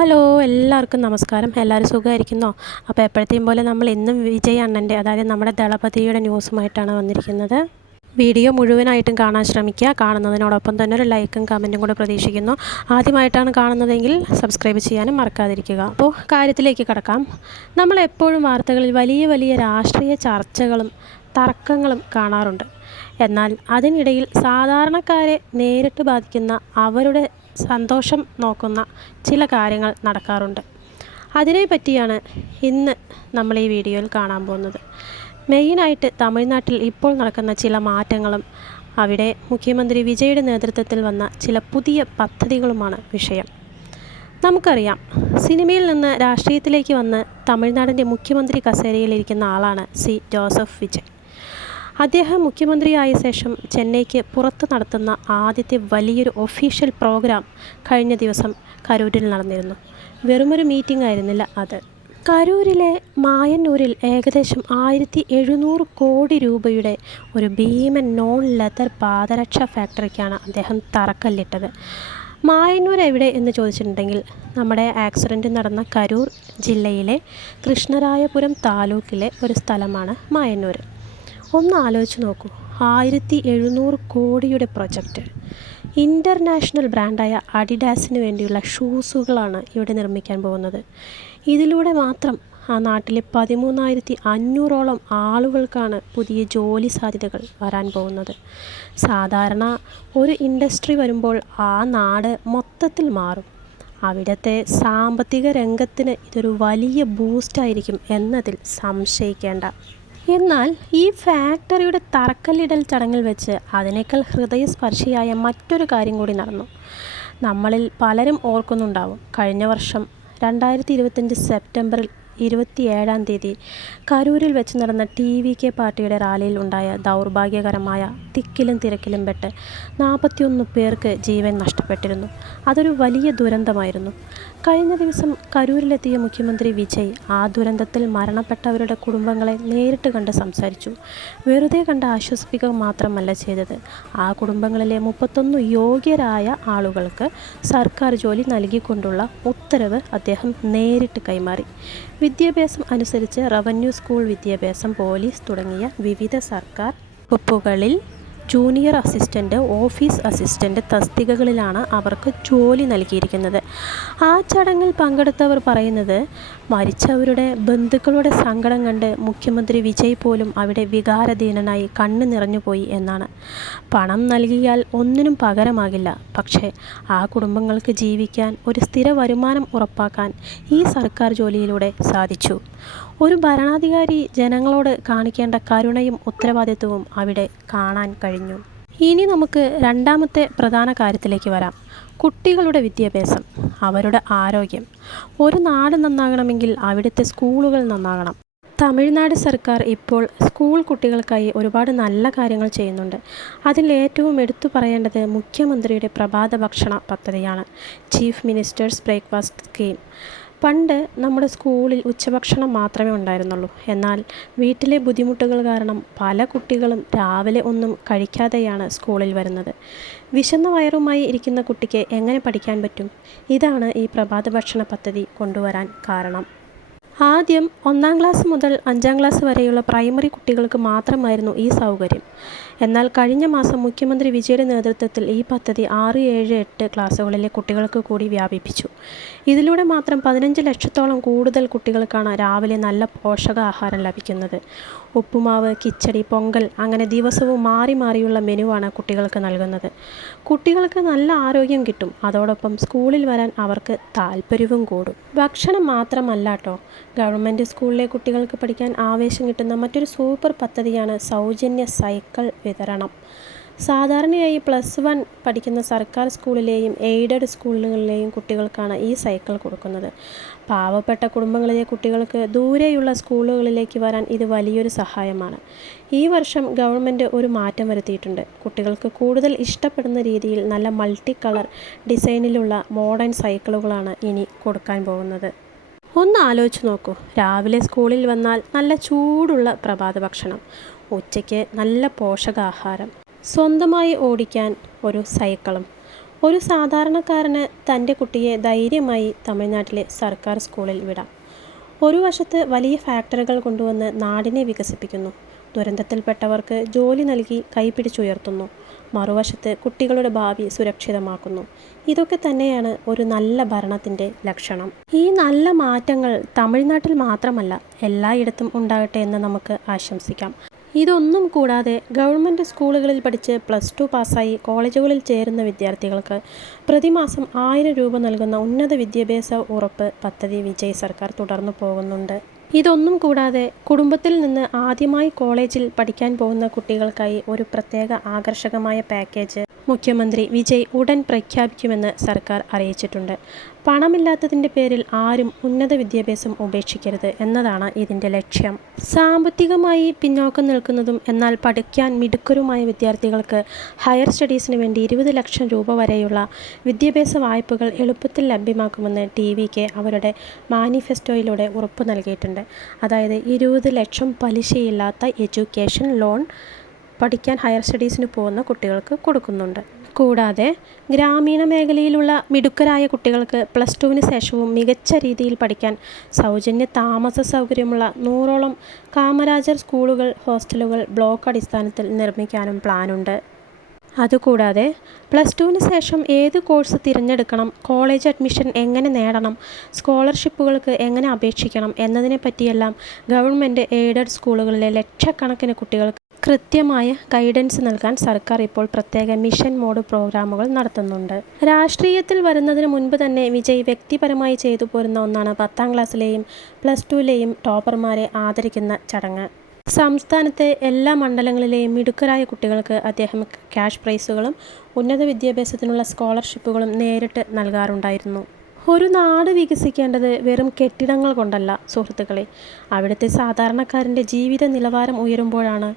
Hello എല്ലാവർക്കും നമസ്കാരം. എല്ലാവരും സുഖമായിരിക്കുന്നോ? അപ്പോൾ എപ്പോഴത്തെയും പോലെ നമ്മൾ ഇന്നും വിജയ് അണ്ണൻ്റെ അതായത് നമ്മുടെ ദളപതിയുടെ ന്യൂസുമായിട്ടാണ് വന്നിരിക്കുന്നത്. വീഡിയോ മുഴുവനായിട്ടും കാണാൻ ശ്രമിക്കുക. കാണുന്നതിനോടൊപ്പം തന്നെ ഒരു ലൈക്കും കമൻറ്റും കൂടെ പ്രതീക്ഷിക്കുന്നു. ആദ്യമായിട്ടാണ് കാണുന്നതെങ്കിൽ സബ്സ്ക്രൈബ് ചെയ്യാനും മറക്കാതിരിക്കുക. അപ്പോൾ കാര്യത്തിലേക്ക് കടക്കാം. നമ്മളെപ്പോഴും വാർത്തകളിൽ വലിയ വലിയ രാഷ്ട്രീയ ചർച്ചകളും തർക്കങ്ങളും കാണാറുണ്ട്. എന്നാൽ അതിനിടയിൽ സാധാരണക്കാരെ നേരിട്ട് ബാധിക്കുന്ന അവരുടെ സന്തോഷം നോക്കുന്ന ചില കാര്യങ്ങൾ നടക്കാറുണ്ട്. അതിനെ പറ്റിയാണ് ഇന്ന് നമ്മൾ ഈ വീഡിയോയിൽ കാണാൻ പോകുന്നത്. മെയിനായിട്ട് തമിഴ്നാട്ടിൽ ഇപ്പോൾ നടക്കുന്ന ചില മാറ്റങ്ങളും അവിടെ മുഖ്യമന്ത്രി വിജയുടെ നേതൃത്വത്തിൽ വന്ന ചില പുതിയ പദ്ധതികളുമാണ് വിഷയം. നമുക്കറിയാം, സിനിമയിൽ നിന്ന് രാഷ്ട്രീയത്തിലേക്ക് വന്ന് തമിഴ്നാടിൻ്റെ മുഖ്യമന്ത്രി കസേരയിലിരിക്കുന്ന ആളാണ് ജോസഫ് വിജയ്. അദ്ദേഹം മുഖ്യമന്ത്രിയായ ശേഷം ചെന്നൈക്ക് പുറത്ത് നടത്തുന്ന ആദ്യത്തെ വലിയൊരു ഒഫീഷ്യൽ പ്രോഗ്രാം കഴിഞ്ഞ ദിവസം കരൂരിൽ നടന്നിരുന്നു. വെറുമൊരു മീറ്റിംഗ് ആയിരുന്നില്ല അത്. കരൂരിലെ മായന്നൂരിൽ ഏകദേശം 1700 കോടി രൂപയുടെ ഒരു ഭീമൻ നോൺ ലെതർ പാദരക്ഷ ഫാക്ടറിക്കാണ് അദ്ദേഹം തറക്കല്ലിട്ടത്. മായന്നൂർ എവിടെ എന്ന് ചോദിച്ചിട്ടുണ്ടെങ്കിൽ നമ്മുടെ ആക്സിഡൻറ്റ് നടന്ന കരൂർ ജില്ലയിലെ കൃഷ്ണരായപുരം താലൂക്കിലെ ഒരു സ്ഥലമാണ് മായന്നൂർ. ഒന്ന് ആലോചിച്ച് നോക്കൂ, 1700 കോടിയുടെ പ്രൊജക്റ്റ്. ഇൻ്റർനാഷണൽ ബ്രാൻഡായ അഡിഡാസിന് വേണ്ടിയുള്ള ഷൂസുകളാണ് ഇവിടെ നിർമ്മിക്കാൻ പോകുന്നത്. ഇതിലൂടെ മാത്രം ആ നാട്ടിലെ 13,500ഓളം ആളുകൾക്കാണ് പുതിയ ജോലി സാധ്യതകൾ വരാൻ പോകുന്നത്. സാധാരണ ഒരു ഇൻഡസ്ട്രി വരുമ്പോൾ ആ നാട് മൊത്തത്തിൽ മാറും. അവിടുത്തെ സാമ്പത്തിക രംഗത്തിന് ഇതൊരു വലിയ ബൂസ്റ്റായിരിക്കും എന്നതിൽ സംശയിക്കേണ്ട. എന്നാൽ ഈ ഫാക്ടറിയുടെ തറക്കല്ലിടൽ ചടങ്ങിൽ വെച്ച് അതിനേക്കാൾ ഹൃദയസ്പർശിയായ മറ്റൊരു കാര്യം കൂടി നടന്നു. നമ്മളിൽ പലരും ഓർക്കുന്നുണ്ടാവും, കഴിഞ്ഞ വർഷം 2025 സെപ്റ്റംബറിൽ 27-ാം തീയതി കരൂരിൽ വെച്ച് നടന്ന TVK പാർട്ടിയുടെ റാലിയിൽ ഉണ്ടായ ദൗർഭാഗ്യകരമായ തിക്കിലും തിരക്കിലും പെട്ട് 41 പേർക്ക് ജീവൻ നഷ്ടപ്പെട്ടിരുന്നു. അതൊരു വലിയ ദുരന്തമായിരുന്നു. കഴിഞ്ഞ ദിവസം കരൂരിലെത്തിയ മുഖ്യമന്ത്രി വിജയ് ആ ദുരന്തത്തിൽ മരണപ്പെട്ടവരുടെ കുടുംബങ്ങളെ നേരിട്ട് കണ്ട് സംസാരിച്ചു. വെറുതെ കണ്ട് ആശ്വസിപ്പിക്കുക മാത്രമല്ല ചെയ്തത്, ആ കുടുംബങ്ങളിലെ 31 യോഗ്യരായ ആളുകൾക്ക് സർക്കാർ ജോലി നൽകിക്കൊണ്ടുള്ള ഉത്തരവ് അദ്ദേഹം നേരിട്ട് കൈമാറി. വിദ്യാഭ്യാസം അനുസരിച്ച് റവന്യൂ, സ്കൂൾ വിദ്യാഭ്യാസം, പോലീസ് തുടങ്ങിയ വിവിധ സർക്കാർ വകുപ്പുകളിൽ ജൂനിയർ അസിസ്റ്റൻ്റ്, ഓഫീസ് അസിസ്റ്റൻ്റ് തസ്തികകളിലാണ് അവർക്ക് ജോലി നൽകിയിരിക്കുന്നത്. ആ ചടങ്ങിൽ പങ്കെടുത്തവർ പറയുന്നത്, മരിച്ചവരുടെ ബന്ധുക്കളുടെ സങ്കടം കണ്ട് മുഖ്യമന്ത്രി വിജയ് പോലും അവിടെ വികാരധീനനായി കണ്ണ് നിറഞ്ഞുപോയി എന്നാണ്. പണം നൽകിയാൽ ഒന്നിനും പകരമാകില്ല, പക്ഷേ ആ കുടുംബങ്ങൾക്ക് ജീവിക്കാൻ ഒരു സ്ഥിര വരുമാനം ഉറപ്പാക്കാൻ ഈ സർക്കാർ ജോലിയിലൂടെ സാധിച്ചു. ഒരു ഭരണാധികാരി ജനങ്ങളോട് കാണിക്കേണ്ട കരുണയും ഉത്തരവാദിത്വവും അവിടെ കാണാൻ കഴിഞ്ഞു. ഇനി നമുക്ക് രണ്ടാമത്തെ പ്രധാന കാര്യത്തിലേക്ക് വരാം. കുട്ടികളുടെ വിദ്യാഭ്യാസം, അവരുടെ ആരോഗ്യം. ഒരു നാട് നന്നാകണമെങ്കിൽ അവിടുത്തെ സ്കൂളുകൾ നന്നാകണം. തമിഴ്നാട് സർക്കാർ ഇപ്പോൾ സ്കൂൾ കുട്ടികൾക്കായി ഒരുപാട് നല്ല കാര്യങ്ങൾ ചെയ്യുന്നുണ്ട്. അതിൽ ഏറ്റവും എടുത്തു പറയേണ്ടത് മുഖ്യമന്ത്രിയുടെ പ്രഭാത ഭക്ഷണ പദ്ധതിയാണ്, ചീഫ് മിനിസ്റ്റേഴ്സ് ബ്രേക്ക്ഫാസ്റ്റ് സ്കീം. പണ്ട് നമ്മുടെ സ്കൂളിൽ ഉച്ചഭക്ഷണം മാത്രമേ ഉണ്ടായിരുന്നുള്ളൂ. എന്നാൽ വീട്ടിലെ ബുദ്ധിമുട്ടുകൾ കാരണം പല കുട്ടികളും രാവിലെ ഒന്നും കഴിക്കാതെയാണ് സ്കൂളിൽ വരുന്നത്. വിശന്ന വയറുമായി ഇരിക്കുന്ന കുട്ടിക്ക് എങ്ങനെ പഠിക്കാൻ പറ്റും? ഇതാണ് ഈ പ്രഭാത ഭക്ഷണ പദ്ധതി കൊണ്ടുവരാൻ കാരണം. ആദ്യം 1-ാം ക്ലാസ് മുതൽ 5-ാം ക്ലാസ് വരെയുള്ള പ്രൈമറി കുട്ടികൾക്ക് മാത്രമായിരുന്നു ഈ സൗകര്യം. എന്നാൽ കഴിഞ്ഞ മാസം മുഖ്യമന്ത്രി വിജയുടെ നേതൃത്വത്തിൽ ഈ പദ്ധതി 6, 7, 8 ക്ലാസ്സുകളിലെ കുട്ടികൾക്ക് കൂടി വ്യാപിപ്പിച്ചു. ഇതിലൂടെ മാത്രം 15 ലക്ഷത്തോളം കൂടുതൽ കുട്ടികൾക്കാണ് രാവിലെ നല്ല പോഷകാഹാരം ലഭിക്കുന്നത്. ഉപ്പുമാവ്, കിച്ചടി, പൊങ്കൽ അങ്ങനെ ദിവസവും മാറി മാറിയുള്ള മെനുവാണ് കുട്ടികൾക്ക് നൽകുന്നത്. കുട്ടികൾക്ക് നല്ല ആരോഗ്യം കിട്ടും, അതോടൊപ്പം സ്കൂളിൽ വരാൻ അവർക്ക് താല്പര്യവും കൂടും. ഭക്ഷണം മാത്രമല്ല കേട്ടോ, ഗവൺമെൻറ് സ്കൂളിലെ കുട്ടികൾക്ക് പഠിക്കാൻ ആവേശം കിട്ടുന്ന മറ്റൊരു സൂപ്പർ പദ്ധതിയാണ് സൗജന്യ സൈക്കിൾ വിതരണം. സാധാരണയായി +1 പഠിക്കുന്ന സർക്കാർ സ്കൂളിലെയും എയ്ഡഡ് സ്കൂളുകളിലെയും കുട്ടികൾക്കാണ് ഈ സൈക്കിൾ കൊടുക്കുന്നത്. പാവപ്പെട്ട കുടുംബങ്ങളിലെ കുട്ടികൾക്ക് ദൂരെയുള്ള സ്കൂളുകളിലേക്ക് വരാൻ ഇത് വലിയൊരു സഹായമാണ്. ഈ വർഷം ഗവൺമെൻറ് ഒരു മാറ്റം വരുത്തിയിട്ടുണ്ട്. കുട്ടികൾക്ക് കൂടുതൽ ഇഷ്ടപ്പെടുന്ന രീതിയിൽ നല്ല മൾട്ടി കളർ ഡിസൈനിലുള്ള മോഡേൺ സൈക്കിളുകളാണ് ഇനി കൊടുക്കാൻ പോകുന്നത്. ഒന്ന് ആലോചിച്ച് നോക്കൂ, രാവിലെ സ്കൂളിൽ വന്നാൽ നല്ല ചൂടുള്ള പ്രഭാത ഭക്ഷണം, ഉച്ചയ്ക്ക് നല്ല പോഷകാഹാരം, സ്വന്തമായി ഓടിക്കാൻ ഒരു സൈക്കിളും, ഒരു സാധാരണക്കാരന് തൻ്റെ കുട്ടിയെ ധൈര്യമായി തമിഴ്നാട്ടിലെ സർക്കാർ സ്കൂളിൽ വിടാം. ഒരു വശത്ത് വലിയ ഫാക്ടറികൾ കൊണ്ടുവന്ന് നാടിനെ വികസിപ്പിക്കുന്നു, ദുരന്തത്തിൽപ്പെട്ടവർക്ക് ജോലി നൽകി കൈപിടിച്ചുയർത്തുന്നു. മറുവശത്ത് കുട്ടികളുടെ ഭാവി സുരക്ഷിതമാക്കുന്നു. ഇതൊക്കെ തന്നെയാണ് ഒരു നല്ല ഭരണത്തിൻ്റെ ലക്ഷണം. ഈ നല്ല മാറ്റങ്ങൾ തമിഴ്നാട്ടിൽ മാത്രമല്ല, എല്ലായിടത്തും ഉണ്ടാകട്ടെ എന്ന് നമുക്ക് ആശംസിക്കാം. ഇതൊന്നും കൂടാതെ ഗവൺമെൻറ് സ്കൂളുകളിൽ പഠിച്ച് +2 പാസ്സായി കോളേജുകളിൽ ചേരുന്ന വിദ്യാർത്ഥികൾക്ക് പ്രതിമാസം 1000 രൂപ നൽകുന്ന ഉന്നത വിദ്യാഭ്യാസ ഉറപ്പ് പദ്ധതി വിജയ് സർക്കാർ തുടർന്നു പോകുന്നുണ്ട്. ഇതൊന്നും കൂടാതെ കുടുംബത്തിൽ നിന്ന് ആദ്യമായി കോളേജിൽ പഠിക്കാൻ പോകുന്ന കുട്ടികൾക്കായി ഒരു പ്രത്യേക ആകർഷകമായ പാക്കേജ് മുഖ്യമന്ത്രി വിജയ് ഉടൻ പ്രഖ്യാപിക്കുമെന്ന് സർക്കാർ അറിയിച്ചിട്ടുണ്ട്. പണമില്ലാത്തതിൻ്റെ പേരിൽ ആരും ഉന്നത വിദ്യാഭ്യാസം ഉപേക്ഷിക്കരുത് എന്നതാണ് ഇതിൻ്റെ ലക്ഷ്യം. സാമ്പത്തികമായി പിന്നോക്കം നിൽക്കുന്നതും എന്നാൽ പഠിക്കാൻ മിടുക്കരുമായ വിദ്യാർത്ഥികൾക്ക് ഹയർ സ്റ്റഡീസിന് വേണ്ടി 20 ലക്ഷം രൂപ വരെയുള്ള വിദ്യാഭ്യാസ വായ്പകൾ എളുപ്പത്തിൽ ലഭ്യമാക്കുമെന്ന് TVK അവരുടെ മാനിഫെസ്റ്റോയിലൂടെ ഉറപ്പു നൽകിയിട്ടുണ്ട്. അതായത് 20 ലക്ഷം പലിശയില്ലാത്ത എഡ്യൂക്കേഷൻ ലോൺ പഠിക്കാൻ ഹയർ സ്റ്റഡീസിന് പോകുന്ന കുട്ടികൾക്ക് കൊടുക്കുന്നുണ്ട്. കൂടാതെ ഗ്രാമീണ മേഖലയിലുള്ള മിടുക്കരായ കുട്ടികൾക്ക് +2വിന് ശേഷവും മികച്ച രീതിയിൽ പഠിക്കാൻ സൗജന്യ താമസ സൗകര്യമുള്ള 100ഓളം കാമരാജർ സ്കൂളുകൾ, ഹോസ്റ്റലുകൾ ബ്ലോക്ക് അടിസ്ഥാനത്തിൽ നിർമ്മിക്കാനും പ്ലാനുണ്ട്. അതുകൂടാതെ +2വിന് ശേഷം ഏത് കോഴ്സ് തിരഞ്ഞെടുക്കണം, കോളേജ് അഡ്മിഷൻ എങ്ങനെ നേടണം, സ്കോളർഷിപ്പുകൾക്ക് എങ്ങനെ അപേക്ഷിക്കണം എന്നതിനെപ്പറ്റിയെല്ലാം ഗവൺമെൻറ് എയ്ഡഡ് സ്കൂളുകളിലെ ലക്ഷക്കണക്കിന് കുട്ടികൾക്ക് കൃത്യമായ ഗൈഡൻസ് നൽകാൻ സർക്കാർ ഇപ്പോൾ പ്രത്യേക മിഷൻ മോഡ് പ്രോഗ്രാമുകൾ നടത്തുന്നുണ്ട്. രാഷ്ട്രീയത്തിൽ വരുന്നതിന് മുൻപ് തന്നെ വിജയ് വ്യക്തിപരമായി ചെയ്തു പോരുന്ന ഒന്നാണ് 10ാം ക്ലാസ്സിലെയും +2ലെയും ടോപ്പർമാരെ ആദരിക്കുന്ന ചടങ്ങ്. സംസ്ഥാനത്തെ എല്ലാ മണ്ഡലങ്ങളിലെയും മിടുക്കരായ കുട്ടികൾക്ക് അദ്ദേഹം ക്യാഷ് പ്രൈസുകളും ഉന്നത വിദ്യാഭ്യാസത്തിനുള്ള സ്കോളർഷിപ്പുകളും നേരിട്ട് നൽകാറുണ്ടായിരുന്നു. ഒരു നാട് വികസിക്കേണ്ടത് വെറും കെട്ടിടങ്ങൾ കൊണ്ടല്ല സുഹൃത്തുക്കളെ, അവിടുത്തെ സാധാരണക്കാരൻ്റെ ജീവിത നിലവാരം ഉയരുമ്പോഴാണ്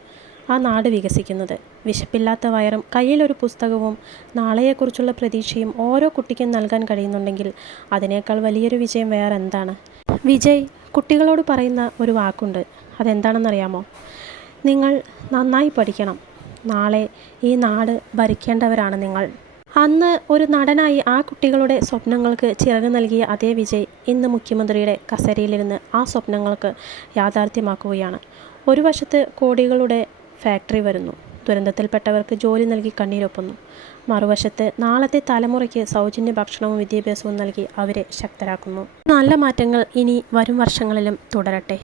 ആ നാട് വികസിക്കുന്നത്. വിശപ്പില്ലാത്ത വയറും കയ്യിലൊരു പുസ്തകവും നാളെയെക്കുറിച്ചുള്ള പ്രതീക്ഷയും ഓരോ കുട്ടിക്കും നൽകാൻ കഴിയുന്നുണ്ടെങ്കിൽ അതിനേക്കാൾ വലിയൊരു വിജയം വേറെ എന്താണ്? വിജയ് കുട്ടികളോട് പറയുന്ന ഒരു വാക്കുണ്ട്. അതെന്താണെന്നറിയാമോ? നിങ്ങൾ നന്നായി പഠിക്കണം, നാളെ ഈ നാട് ഭരിക്കേണ്ടവരാണ് നിങ്ങൾ. അന്ന് ഒരു നടനായി ആ കുട്ടികളുടെ സ്വപ്നങ്ങൾക്ക് ചിറക് നൽകിയ അതേ വിജയ് ഇന്ന് മുഖ്യമന്ത്രിയുടെ കസേരയിലിരുന്ന് ആ സ്വപ്നങ്ങൾക്ക് യാഥാർത്ഥ്യമാക്കുകയാണ്. ഒരു വശത്ത് കോടികളുടെ ഫാക്ടറി വരുന്നു, ദുരന്തത്തിൽപ്പെട്ടവർക്ക് ജോലി നൽകി കണ്ണീരൊപ്പുന്നു. മറുവശത്ത് നാളത്തെ തലമുറയ്ക്ക് സൗജന്യ ഭക്ഷണവും വിദ്യാഭ്യാസവും നൽകി അവരെ ശക്തരാക്കുന്നു. നല്ല മാറ്റങ്ങൾ ഇനി വരും വർഷങ്ങളിലും തുടരട്ടെ.